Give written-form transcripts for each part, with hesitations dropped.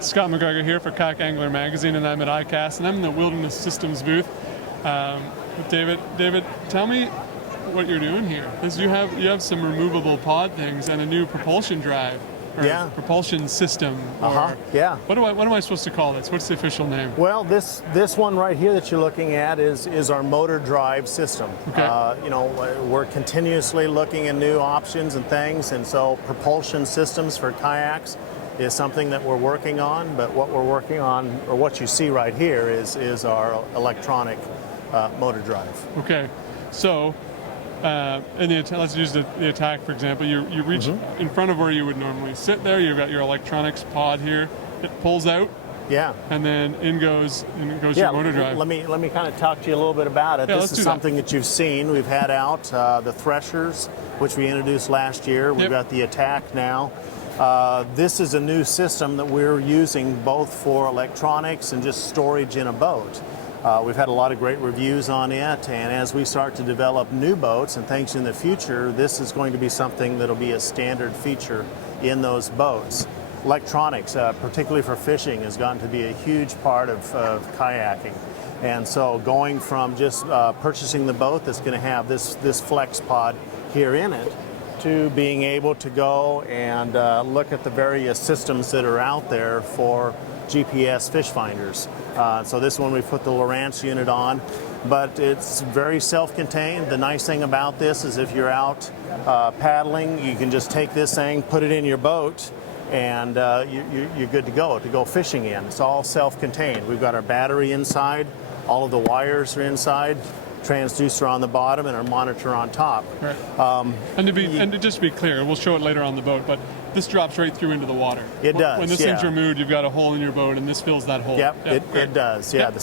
Scott McGregor here for Kayak Angler Magazine, and I'm at ICAST, and I'm in the Wilderness Systems booth with David. David, tell me what you're doing here. Because you have some removable pod things and a new propulsion drive. Or propulsion system. Yeah. What am I supposed to call this? What's the official name? Well, this one right here that you're looking at is our motor drive system. Okay. You know, we're continuously looking at new options and things, and so propulsion systems for kayaks is something that we're working on. But what we're working on, or what you see right here, is our electronic motor drive. Okay. So. Let's use the attack, for example. You reach in front of where you would normally sit there. You've got your electronics pod here. It pulls out. Yeah. And then in goes your motor drive. Let me kind of talk to you a little bit about it. Yeah, this is something that you've seen. We've had out the Threshers, which we introduced last year. We've got the Attack now. This is a new system that we're using both for electronics and just storage in a boat. We've had a lot of great reviews on it, and as we start to develop new boats and things in the future, this is going to be something that'll be a standard feature in those boats. Electronics, particularly for fishing, has gotten to be a huge part of kayaking. And so going from just purchasing the boat that's going to have this flex pod here in it, to being able to go and look at the various systems that are out there for GPS fish finders. So this one we put the Lowrance unit on, but it's very self-contained. The nice thing about this is if you're out paddling, you can just take this thing, put it in your boat, and you're good to go fishing in. It's all self-contained. We've got our battery inside, all of the wires are inside, transducer on the bottom, and our monitor on top. Right. And to just be clear, we'll show it later on the boat, but this drops right through into the water. It does. When this thing's removed, you've got a hole in your boat, and this fills that hole. Yep, it does. Yeah, the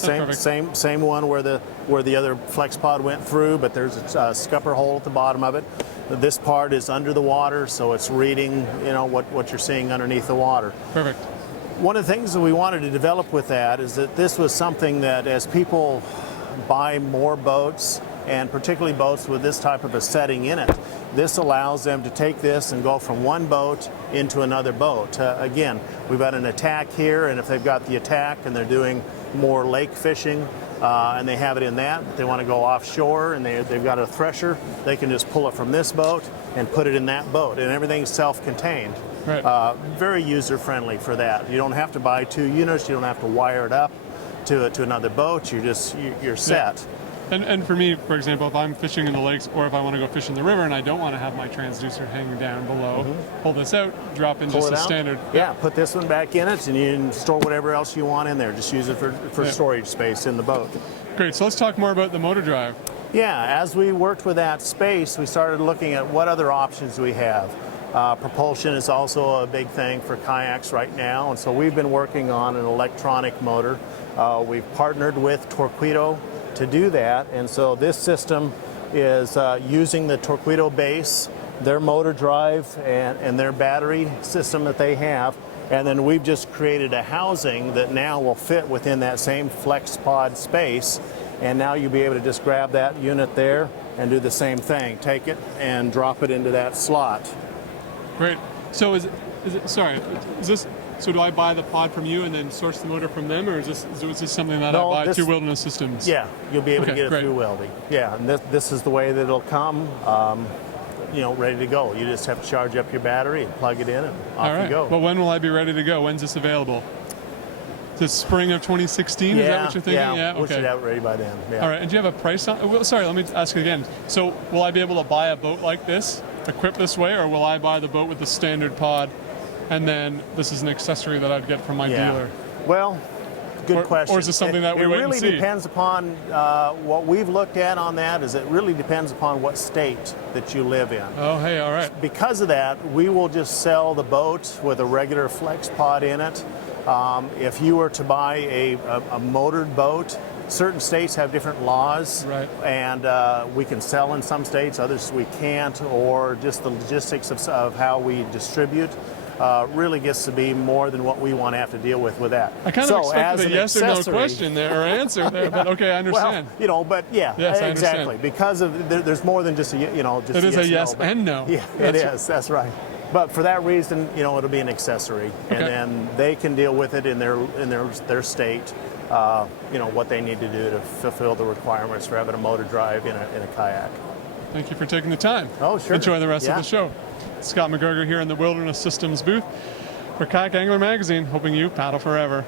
same one where the other flex pod went through, but there's a scupper hole at the bottom of it. This part is under the water, so it's reading, you know, what you're seeing underneath the water. Perfect. One of the things that we wanted to develop with that is that this was something that as people buy more boats, and particularly boats with this type of a setting in it, this allows them to take this and go from one boat into another boat. Again, we've got an Attack here, and if they've got the Attack and they're doing more lake fishing, and they have it in that, but they want to go offshore and they've got a Thresher, they can just pull it from this boat and put it in that boat, and everything's self-contained. Right. Very user-friendly for that. You don't have to buy two units, you don't have to wire it up to another boat, you're set. Yeah. And for me, for example, if I'm fishing in the lakes or if I want to go fish in the river and I don't want to have my transducer hanging down below, pull this out, drop in just a standard. Yeah, put this one back in it and you can store whatever else you want in there. Just use it for storage space in the boat. Great, so let's talk more about the motor drive. Yeah, as we worked with that space, we started looking at what other options do we have. Propulsion is also a big thing for kayaks right now, and so we've been working on an electronic motor. We've partnered with Torqeedo to do that, and so this system is using the Torqeedo base, their motor drive, and their battery system that they have, and then we've just created a housing that now will fit within that same flex pod space, and now you'll be able to just grab that unit there and do the same thing. Take it and drop it into that slot. Great. So so do I buy the pod from you and then source the motor from them, or is this something that I buy through Wilderness Systems? Yeah, you'll be able to get it through Weldy. Yeah, and this is the way that it'll come, you know, ready to go. You just have to charge up your battery and plug it in, and off you go. Well, when will I be ready to go? When's this available? The spring of 2016? Is that what you're thinking? Yeah, okay. We should have it ready by then. Yeah. All right, and do you have a price on? Well, sorry, let me ask again. So, will I be able to buy a boat like this, equipped this way, or will I buy the boat with the standard pod, and then this is an accessory that I'd get from my dealer? Well, good question. Or is this something that we wait and see? It really depends upon what we've looked at on that. Is it really depends upon what state that you live in. Oh, hey, all right. Because of that, we will just sell the boat with a regular flex pod in it. If you were to buy a motored boat, certain states have different laws, right, and we can sell in some states, others we can't, or just the logistics of how we distribute really gets to be more than what we want to have to deal with that. I kind of expected a yes or no question there, or answer there, but okay, I understand. Well, you know, but yes, exactly, because of there's more than just a, you know, just it is a yes no, and no. Yeah, it is. That's right. But for that reason, you know, it'll be an accessory, and Okay. then they can deal with it in their state. You know what they need to do to fulfill the requirements for having a motor drive in a kayak. Thank you for taking the time. Oh, sure. Enjoy the rest Yeah. of the show. Scott McGregor here in the Wilderness Systems booth for Kayak Angler Magazine, hoping you paddle forever.